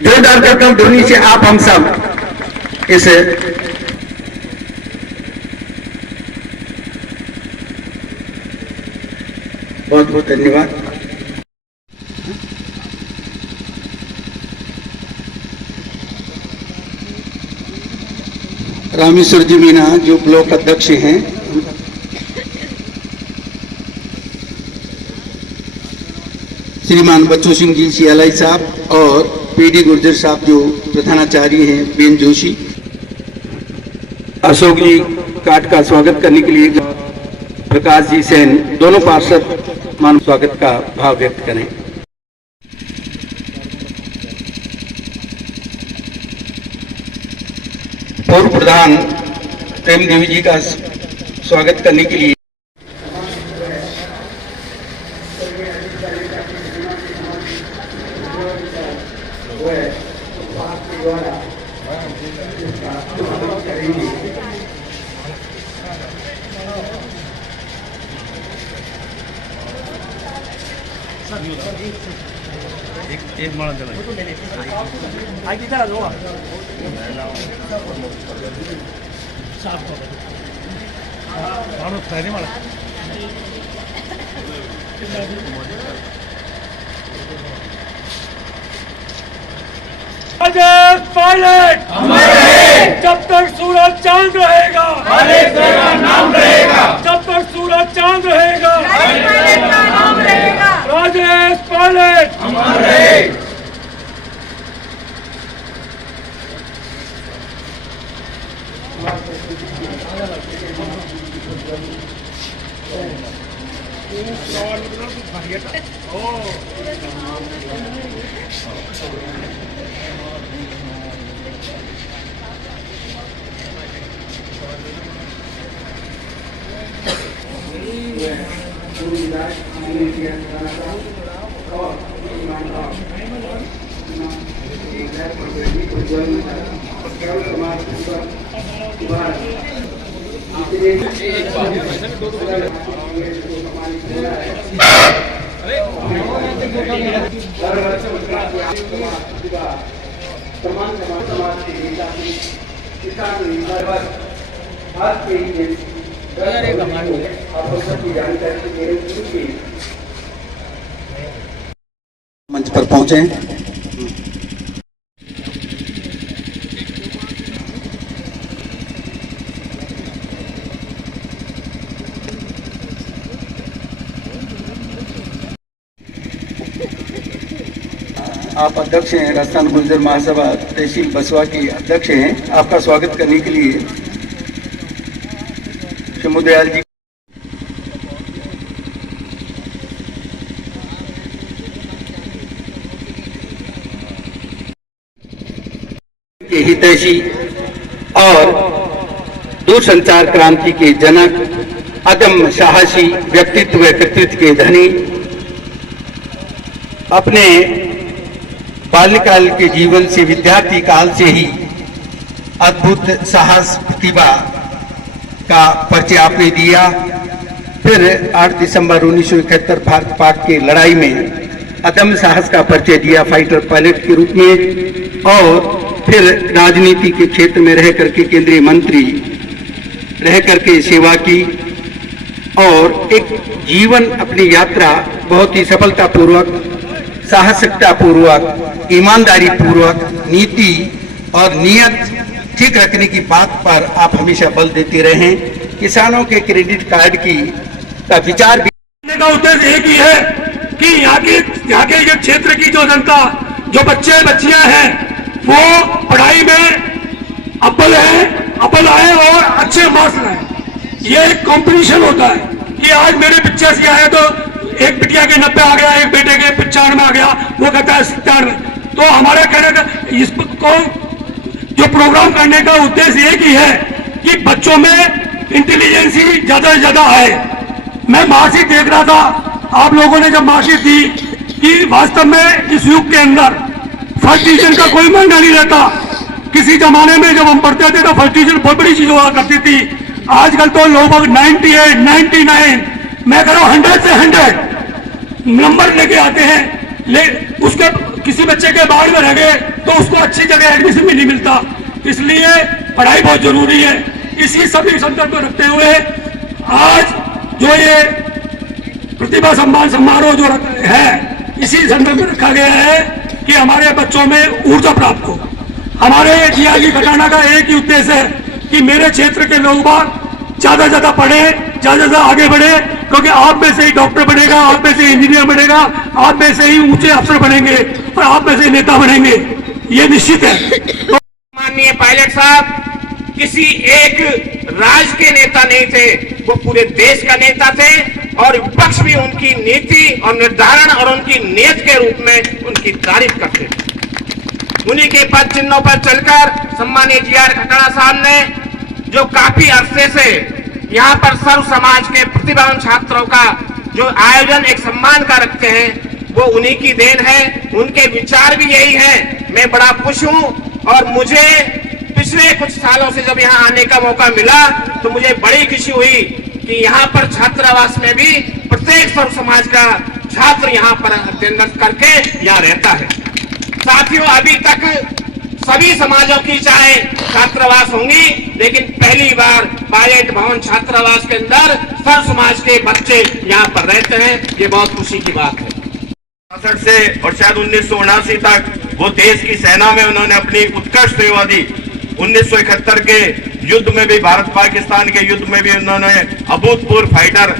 जोरदार करकम ध्वनि से आप हम सब इस बहुत बहुत धन्यवाद। रामेश्वर जी मीना जो ब्लॉक अध्यक्ष हैं, श्रीमान बच्चू सिंह जी CLI साहब और PD गुर्जर साहब जो प्रधानाचार्य हैं, बीएन जोशी, अशोक जी काट का स्वागत करने के लिए प्रकाश जी सेन, दोनों पार्षद मान स्वागत का भाव व्यक्त करें। पूर्व प्रधान प्रेम देवी जी का स्वागत करने के लिए एक माला चला आज किधर लो साफ करो मानो खाने वाला पायलट हमारे, जब तक सूरज चांद रहेगा हमारे का नाम रहेगा, जब तक सूरज चांद रहेगा हमारे का नाम रहेगा। राजेश पायलट हमारे। मंच पर पहुंचे। आप अध्यक्ष हैं, राजस्थान गुर्जर महासभा तहसील बसवा के अध्यक्ष हैं। आपका स्वागत करने के लिए शमुदयाल जी के हितैषी और दूरसंचार क्रांति के जनक, अदम्य साहसी व्यक्तित्व व कृतित्व के धनी, अपने बाल्यकाल के जीवन से, विद्यार्थी काल से ही अद्भुत साहस प्रतिभा का परिचय आपने दिया। फिर 8 दिसंबर 1971 भारत पाक की लड़ाई में अदम्य साहस का परिचय दिया फाइटर पायलट के रूप में, और फिर राजनीति के क्षेत्र में रह करके केंद्रीय मंत्री रह करके सेवा की, और एक जीवन अपनी यात्रा बहुत ही सफलतापूर्वक, साहसिकता पूर्वक, ईमानदारी पूर्वक, नीति और नियत ठीक रखने की बात पर आप हमेशा बल देते रहे। किसानों के क्रेडिट कार्ड का विचार का उद्देश्य एक ही है कि यहाँ के ये क्षेत्र की जो जनता, जो बच्चे बच्चियां हैं, वो पढ़ाई में अव्वल आए और अच्छे मार्क्स लाए। ये एक कंपटीशन होता है कि आज मेरे 85 आए तो एक बिटिया के 90 आ गया, एक बेटे के 95 आ गया, वो कहता है 97। तो हमारे कहने का इसको जो प्रोग्राम करने का उद्देश्य एक ही है कि बच्चों में इंटेलिजेंसी ज्यादा से ज्यादा आए। मैं मार्कशीट देख रहा था, आप लोगों ने जब मार्कशीट दी कि वास्तव में इस युग के अंदर फर्स्ट डिवीजन का कोई मायना नहीं रहता। किसी जमाने में जब हम पढ़ते थे तो फर्स्ट डिवीजन बहुत बड़ी चीज हुआ करती थी। आजकल तो लगभग 98, 99, मैं कह रहा हूं 100 से 100 नंबर लेके आते हैं। उसके किसी बच्चे के बाढ़ में रह गए तो उसको अच्छी जगह एडमिशन भी नहीं मिलता। इसलिए पढ़ाई बहुत जरूरी है। इसी सभी संदर्भ में रखते हुए आज जो ये प्रतिभा सम्मान समारोह जो है, इसी संदर्भ में रखा गया है कि हमारे बच्चों में ऊर्जा प्राप्त हो। हमारे डीआरजी खटाना का एक ही उद्देश्य है कि मेरे क्षेत्र के लोग ज्यादा से ज्यादा पढ़े, ज्यादा से ज्यादा आगे बढ़े, क्योंकि आप में से ही डॉक्टर बनेगा, आप में से इंजीनियर बनेगा, आप में से ही ऊंचे अफसर बनेंगे और आप में से नेता बनेंगे, ये निश्चित है। तो माननीय पायलट साहब किसी एक राज्य के नेता नहीं थे, वो पूरे देश का नेता थे और विपक्ष भी उनकी नीति और निर्धारण और उनकी नीयत के रूप में उनकी तारीफ करते थे। उन्हीं के पद चिन्हों पर चलकर सम्मानीय जीआर खटाना साहब ने जो काफी अरसे से यहाँ पर सर्व समाज के प्रतिभावान छात्रों का जो आयोजन एक सम्मान का रखते हैं, वो उन्हीं की देन है। उनके विचार भी यही है। मैं बड़ा खुश हूँ और मुझे पिछले कुछ सालों से जब यहाँ आने का मौका मिला तो मुझे बड़ी खुशी हुई कि यहाँ पर छात्रावास में भी प्रत्येक सर्व समाज का छात्र यहाँ पर अध्ययन करके यहाँ रहता है। साथियों, अभी तक सभी समाजों की चाहे छात्रावास होंगी, लेकिन पहली बार पायलट भवन छात्रावास के अंदर सर्व समाज के बच्चे यहाँ पर रहते हैं। ये बहुत खुशी की बात है। 1962 से और शायद 1979 तक वो देश की सेना में उन्होंने अपनी उत्कृष्ट सेवा दी। 1971 के युद्ध में भी, भारत पाकिस्तान के युद्ध में भी उन्होंने अभूतपूर्व फाइटर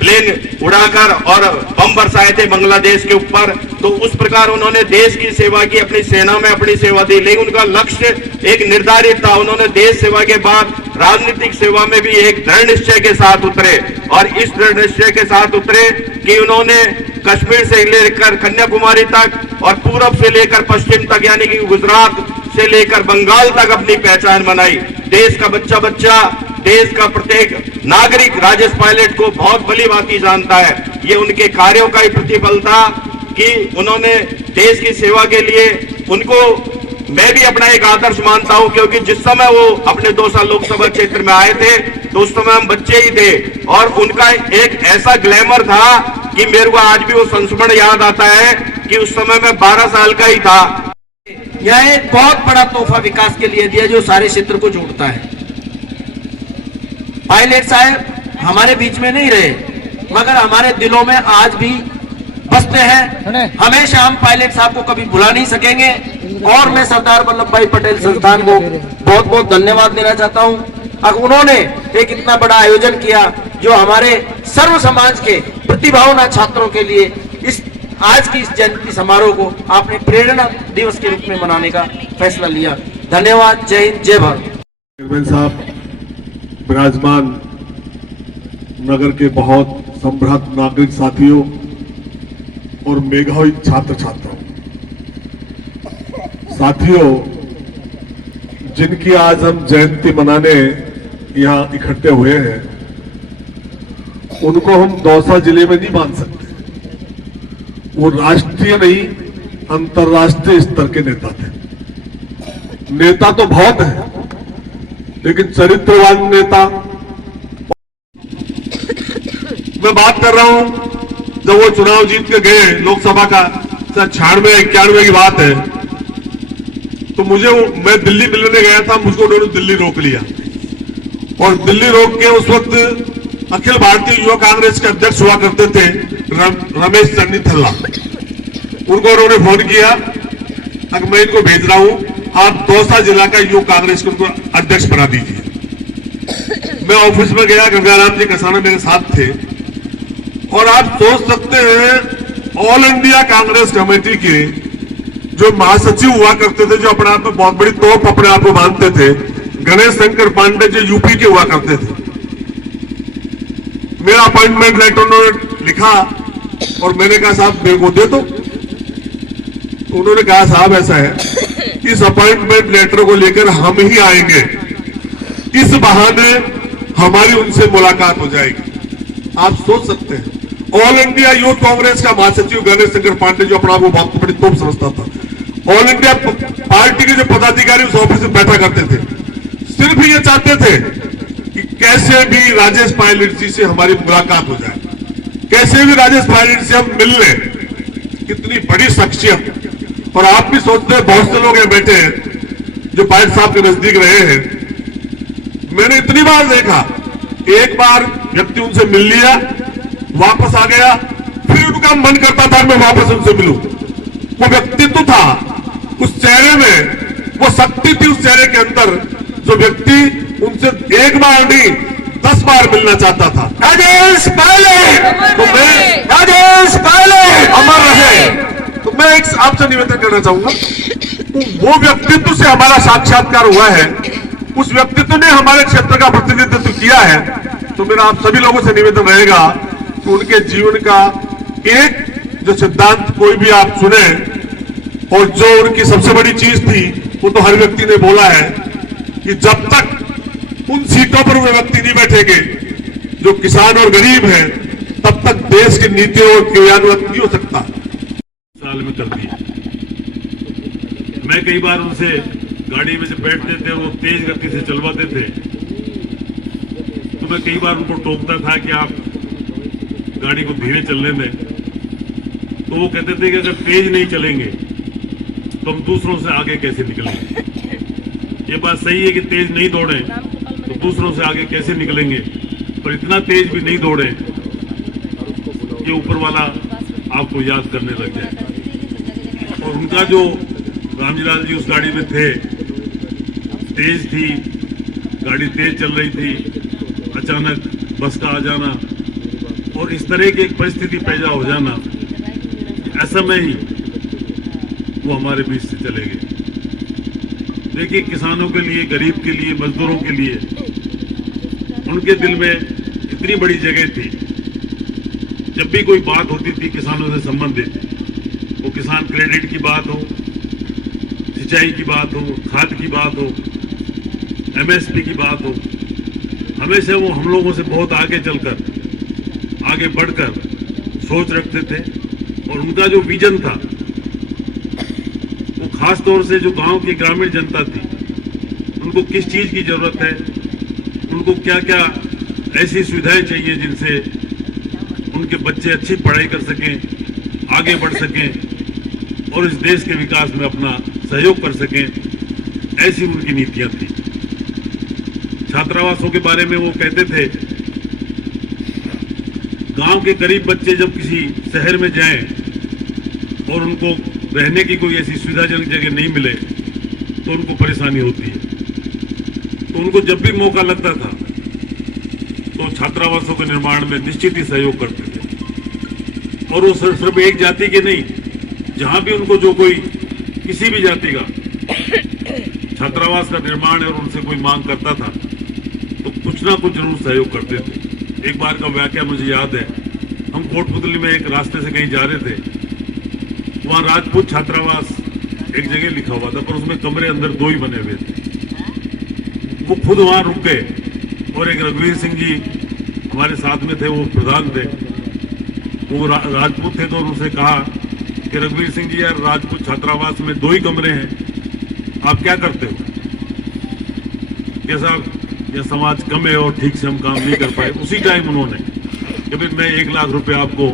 प्लेन उड़ाकर और बम बरसाए थे बांग्लादेश के ऊपर। तो उस प्रकार उन्होंने देश की सेवा की, अपनी सेना में अपनी सेवा दी, लेकिन उनका लक्ष्य एक निर्धारित था। उन्होंने देश सेवा के बाद राजनीतिक सेवा में भी एक दृढ़ निश्चय के साथ उतरे और इस दृढ़ निश्चय के साथ उतरे कि उन्होंने कश्मीर से लेकर कन्याकुमारी तक और पूरब से लेकर पश्चिम तक, यानी कि गुजरात से लेकर बंगाल तक अपनी पहचान बनाई। देश का बच्चा बच्चा, देश का प्रत्येक नागरिक राजेश पायलट को बहुत भली भांति जानता है। ये उनके कार्यों का ही प्रतिफल था कि उन्होंने देश की सेवा के लिए, उनको मैं भी अपना एक आदर्श मानता हूं, क्योंकि जिस समय वो अपने 2 साल लोकसभा क्षेत्र में आए थे तो उस समय हम बच्चे ही थे और उनका एक ऐसा ग्लैमर था कि मेरे को आज भी वो संस्मरण याद आता है कि उस समय मैं 12 साल का ही था। यह एक बहुत बड़ा तोहफा विकास के लिए दिया जो सारे क्षेत्र को जोड़ता है। पायलट साहब हमारे बीच में नहीं रहे, मगर हमारे दिलों में आज भी बसते हैं। हमेशा हम पायलट साहब को कभी भुला नहीं सकेंगे और मैं सरदार वल्लभ भाई पटेल संस्थान को बहुत बहुत धन्यवाद देना चाहता हूं। अब उन्होंने एक इतना बड़ा आयोजन किया जो हमारे सर्व समाज के प्रतिभावान छात्रों के लिए इस आज की इस जयंती समारोह को आपने प्रेरणा दिवस के रूप में मनाने का फैसला लिया। धन्यवाद। जय हिंद, जय भारत। चेयरमैन साहब, विराजमान नगर के बहुत संभ्रात नागरिक साथियों और मेधावी छात्र छात्राओं, साथियों, जिनकी आज हम जयंती मनाने यहाँ इकट्ठे हुए हैं, उनको हम दौसा जिले में नहीं मान सकते। वो राष्ट्रीय नहीं, अंतर्राष्ट्रीय स्तर के नेता थे। नेता तो बहुत है, लेकिन चरित्रवान नेता। मैं बात कर रहा हूं जब वो चुनाव जीत के गए लोकसभा का, 96-91 की बात है, तो मैं दिल्ली मिलने गया था, मुझको उन्होंने दिल्ली रोक लिया और दिल्ली रोक के उस वक्त अखिल भारतीय युवा कांग्रेस के अध्यक्ष हुआ करते थे रमेश चन्नी थल्ला। उनको उन्होंने फोन किया, अगर मैं इनको भेज रहा हूं, आप दौसा जिला का युवा कांग्रेस को उनको अध्यक्ष बना दीजिए। मैं ऑफिस में गया, गंगाराम जी कसाना मेरे साथ थे और आप सोच सकते हैं ऑल इंडिया कांग्रेस कमेटी के जो महासचिव हुआ करते थे, जो अपने आप में बहुत बड़ी तोप अपने आप को मानते थे, गणेश शंकर पांडे जो यूपी के हुआ करते थे, मेरा अपॉइंटमेंट लेटर उन्होंने लिखा और मैंने कहा साहब मेरे को दे दो। तो उन्होंने कहा साहब ऐसा है, इस अपॉइंटमेंट लेटर को लेकर हम ही आएंगे, इस बहाने हमारी उनसे मुलाकात हो जाएगी। आप सोच सकते हैं ऑल इंडिया यूथ कांग्रेस का महासचिव गणेश शंकर पांडे, जो अपना वो बहुत बड़ी तोप समझता था, ऑल इंडिया पार्टी के जो पदाधिकारी उस ऑफिस में बैठा करते थे, सिर्फ ये चाहते थे कि कैसे भी राजेश पायलट जी से हमारी मुलाकात हो जाए, कैसे भी राजेश पायलट से हम मिल लें। कितनी बड़ी शख्सियत। और आप भी सोचते हैं, बहुत से लोग यहाँ बैठे हैं जो पायलट साहब के नजदीक रहे हैं। मैंने इतनी बार देखा, एक बार व्यक्ति उनसे मिल लिया, वापस आ गया, फिर उनका मन करता था मैं वापस उनसे मिलूं। वो व्यक्तित्व था उस चेहरे में, वो शक्ति थी उस चेहरे के अंदर, जो व्यक्ति उनसे एक बार नहीं 10 बार मिलना चाहता था। राजेश पायलट, तो मैं राजेश पायलट अमर रहे। तो मैं एक आपसे निवेदन करना चाहूंगा, वो व्यक्तित्व से हमारा साक्षात्कार हुआ है, उस व्यक्तित्व ने हमारे क्षेत्र का प्रतिनिधित्व किया है। तो मेरा आप सभी लोगों से निवेदन रहेगा कि उनके जीवन का एक जो सिद्धांत कोई भी आप सुने, और जो उनकी सबसे बड़ी चीज थी वो तो हर व्यक्ति ने बोला है कि जब तक उन सीटों पर वे व्यक्ति नहीं बैठेंगे जो किसान और गरीब हैं, तब तक देश की नीतियों और क्रियान्वयन नहीं हो सकता। साल में कर दिया। मैं कई बार उनसे गाड़ी में से बैठते थे, वो तेज गति से चलवाते थे, तो मैं कई बार उनको टोकता था कि आप गाड़ी को धीरे चलने दें। तो वो कहते थे कि अगर तेज नहीं चलेंगे तो हम दूसरों से आगे कैसे निकलेंगे। ये बात सही है कि तेज नहीं दौड़े तो दूसरों से आगे कैसे निकलेंगे, पर इतना तेज भी नहीं दौड़े कि ऊपर वाला आपको याद करने लग जाए। और उनका जो रामजीलाल जी उस गाड़ी में थे, तेज थी गाड़ी, तेज चल रही थी, अचानक बस का आ जाना और इस तरह की एक परिस्थिति पैदा हो जाना, ऐसा में ही वो हमारे बीच से चले गए। देखिए, किसानों के लिए, गरीब के लिए, मजदूरों के लिए उनके दिल में इतनी बड़ी जगह थी। जब भी कोई बात होती थी किसानों से संबंधित, वो किसान क्रेडिट की बात हो, सिंचाई की बात हो, खाद की बात हो, एमएसपी की बात हो, हमेशा वो हम लोगों से बहुत आगे चलकर, आगे बढ़कर सोच रखते थे। और उनका जो विजन था, वो खास तौर से जो गांव की ग्रामीण जनता थी, उनको किस चीज की जरूरत है, उनको क्या क्या ऐसी सुविधाएं चाहिए जिनसे उनके बच्चे अच्छी पढ़ाई कर सकें, आगे बढ़ सकें और इस देश के विकास में अपना सहयोग कर सकें, ऐसी उनकी नीतियां थी। छात्रावासों के बारे में वो कहते थे, गांव के गरीब बच्चे जब किसी शहर में जाएं और उनको रहने की कोई ऐसी सुविधाजनक जगह नहीं मिले तो उनको परेशानी होती है। तो उनको जब भी मौका लगता था तो छात्रावासों के निर्माण में निश्चित ही सहयोग करते थे। और वो सिर्फ एक जाति के नहीं, जहां भी उनको जो कोई किसी भी जाति का छात्रावास का निर्माण है और उनसे कोई मांग करता था तो कुछ ना कुछ जरूर सहयोग करते थे। एक बार का वाकया मुझे याद है, हम कोटपुतली में एक रास्ते से कहीं जा रहे थे, वहां राजपूत छात्रावास एक जगह लिखा हुआ था, पर उसमें कमरे अंदर 2 ही बने हुए थे। वो खुद वहां रुक गए और एक रघुवीर सिंह जी हमारे साथ में थे, वो प्रधान थे, वो राजपूत थे, तो उनसे कहा कि रघुवीर सिंह जी, यार राजपूत छात्रावास में 2 ही कमरे हैं, आप क्या करते हो? कैसा यह समाज कम है और ठीक से हम काम नहीं कर पाए। उसी टाइम उन्होंने कि भाई मैं 1 लाख रुपए आपको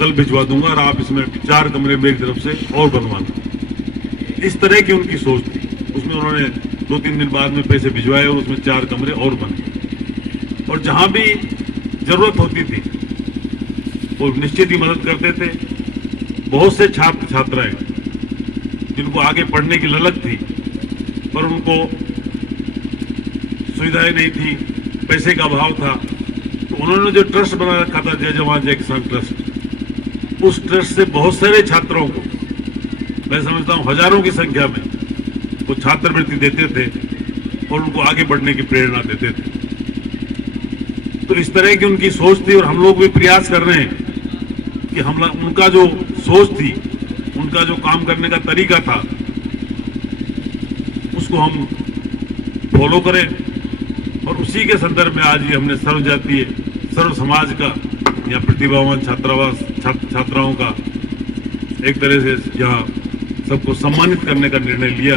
कल भिजवा दूंगा और आप इसमें 4 कमरे मेरी तरफ से और बनवाना। इस तरह की उनकी सोच थी। उसमें उन्होंने 2-3 दिन बाद में पैसे भिजवाए और उसमें 4 कमरे और बने। और जहां भी जरूरत होती थी वो निश्चित ही मदद करते थे। बहुत से छात्र छात्राएं जिनको आगे पढ़ने की ललक थी पर उनको सुविधाएं नहीं थी, पैसे का अभाव था, तो उन्होंने जो ट्रस्ट बना रखा था, जय जवान जय किसान ट्रस्ट, उस ट्रस्ट से बहुत सारे छात्रों को, मैं समझता हूं हजारों की संख्या में, वो छात्रवृत्ति देते थे और उनको आगे बढ़ने की प्रेरणा देते थे। तो इस तरह की उनकी सोच थी और हम लोग भी प्रयास कर रहे हैं कि हम उनका जो सोच थी, उनका जो काम करने का तरीका था, उसको हम फॉलो करें। और उसी के संदर्भ में आज ही हमने सर्व जातीय, सर्व समाज का या प्रतिभावान छात्राओं का एक तरह से यहाँ सबको सम्मानित करने का निर्णय लिया।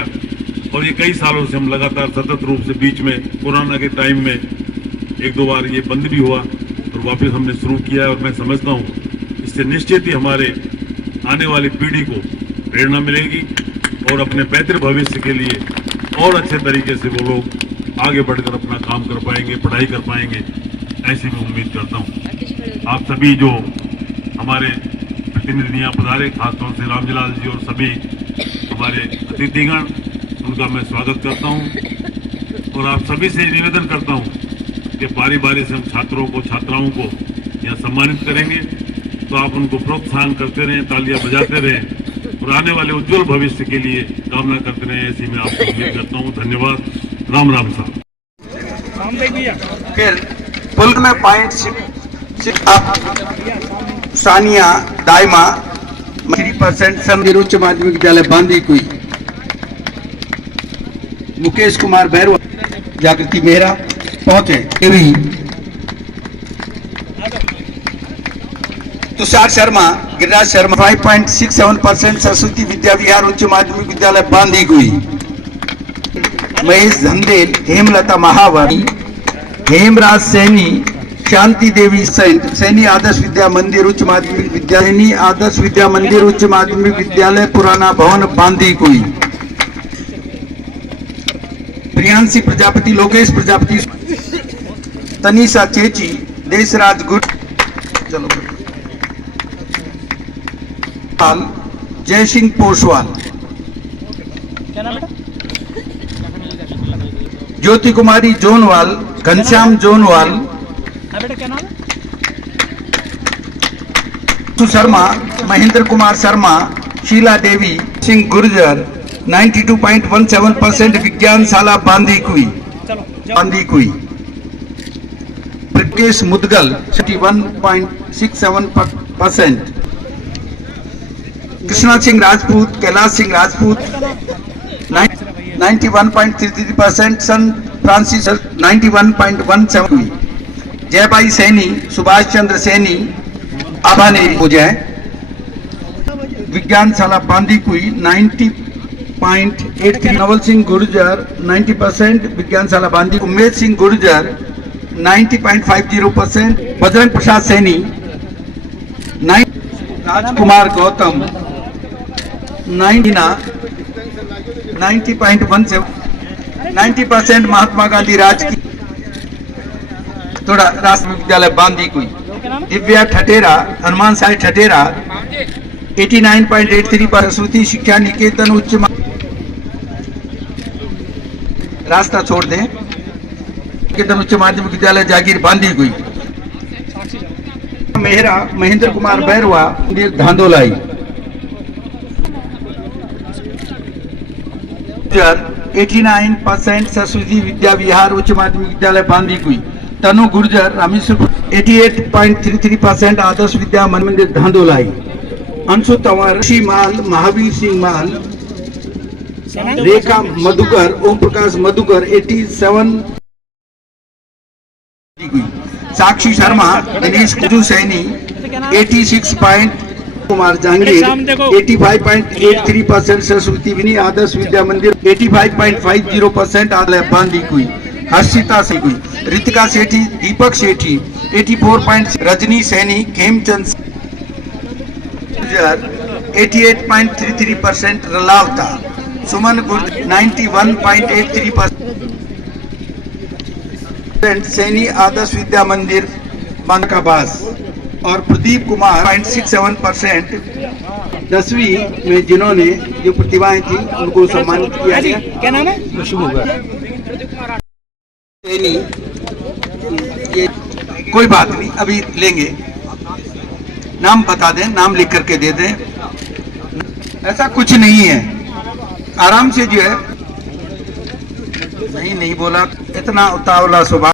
और ये कई सालों से हम लगातार सतत रूप से, बीच में कोरोना के टाइम में 1-2 बार ये बंद भी हुआ और वापस हमने शुरू किया है। और मैं समझता हूँ इससे निश्चित ही हमारे आने वाली पीढ़ी को प्रेरणा मिलेगी और अपने बेहतर भविष्य के लिए और अच्छे तरीके से वो लोग आगे बढ़कर अपना काम कर पाएंगे, पढ़ाई कर पाएंगे, ऐसी मैं उम्मीद करता हूँ। आप सभी जो हमारे प्रतिनिधि यहाँ पधारे, खासतौर से रामजीलाल जी और सभी हमारे अतिथिगण, उनका मैं स्वागत करता हूँ और आप सभी से निवेदन करता हूँ कि बारी बारी से हम छात्रों को, छात्राओं को यहाँ सम्मानित करेंगे, तो आप उनको प्रोत्साहन करते रहें, तालियां बजाते रहें और आने वाले उज्जवल भविष्य के लिए कामना करते रहें, ऐसी मैं आपको उम्मीद करता हूँ। धन्यवाद। राम राम साहब। फिर पुल में पॉइंट सानिया दाइमा 3% मंदिर उच्च माध्यमिक विद्यालय बांदी कुई, मुकेश कुमार भैरवा, जागृति मेहरा पहुंचे। देवी तुषार शर्मा, गिरिराज शर्मा 5.67%, सरस्वती विद्या विहार उच्च माध्यमिक विद्यालय बांदी गुई। महेश धंदेल, हेमलता महावारी, हेमराज सैनी, शांति देवी सैनी आदर्श विद्या मंदिर उच्च माध्यमिक विद्यालय, सैनी आदर्श विद्या मंदिर उच्च माध्यमिक विद्यालय पुराना भवन बांदी कुई। प्रियांशी प्रजापति, लोकेश प्रजापति, तनीषा चेची, देशराज गुट, चलो जय सिंह पोसवाल, ज्योति कुमारी जोनवाल, घनश्याम जोनवाल, शर्मा, महेंद्र कुमार शर्मा, शीला देवी सिंह गुर्जर 92.17% विज्ञान शाला बांदी कुई। प्रकेश मुदगल 31.67%, कृष्णा सिंह राजपूत, कैलाश सिंह राजपूत 91.33%, सन फ्रांसिस 91.17%, जयबाई सैनी, सुभाष चंद्र सैनी, आभाने पूजय, विज्ञान शाला बांदी कुई 90.83, नवल सिंह गुर्जर 90%, विज्ञान शाला बांदी, उमेश सिंह गुर्जर 90.50%, बजरंग प्रसाद सैनी, राजकुमार गौतम 90.17, 90% महात्मा गांधी राजकीय थोड़ा राष्ट्रीय विद्यालय बांदी कुई। दिव्या ठटेरा, हनुमान साई ठटेरा 89.83%, सरस्वती शिक्षा निकेतन उच्च रास्ता छोड़ दें, निकेतन उच्च माध्यमिक विद्यालय जागीर बांदी कुई। मेहरा, महेंद्र कुमार बैरवा, धांधोलाई 89%, सरस्वती विद्या विहार उच्च माध्यमिक विद्यालय बांदी कुई। तनु गुर्जर, रामेश्वर 88.33%, आदर्श विद्या मन मंदिर धांधोलाई। अंशु तंवर, ऋषि माल, महावीर सिंह माल, रेखा मधुकर, ओम प्रकाश मधुकर 87, साक्षी शर्मा, दिनेश कुजू सैनी 86. कुमार जहांगीर 85.83%, सरस्वती विनी आदर्श विद्या मंदिर 85.50%, आलय बांदी कुई। हर्षिता सेठी, रितिका सेठी, दीपक सेठी 84. रजनी सैनी, खेमचंद 88.33%, रलावता, सुमन गुर्ज 91.83%, सैनी आदर्श विद्या मंदिर बांकाबास, और प्रदीप कुमार 0.67%, 10वीं में जिन्होंने जो प्रतिभाएं थी उनको सम्मानित किया गया। क्या नाम है? सैनी, ये कोई बात नहीं, अभी लेंगे, नाम बता दें, नाम लिख करके दे दें, ऐसा कुछ नहीं है, आराम से जो है, नहीं बोला, इतना उतावला स्वभाव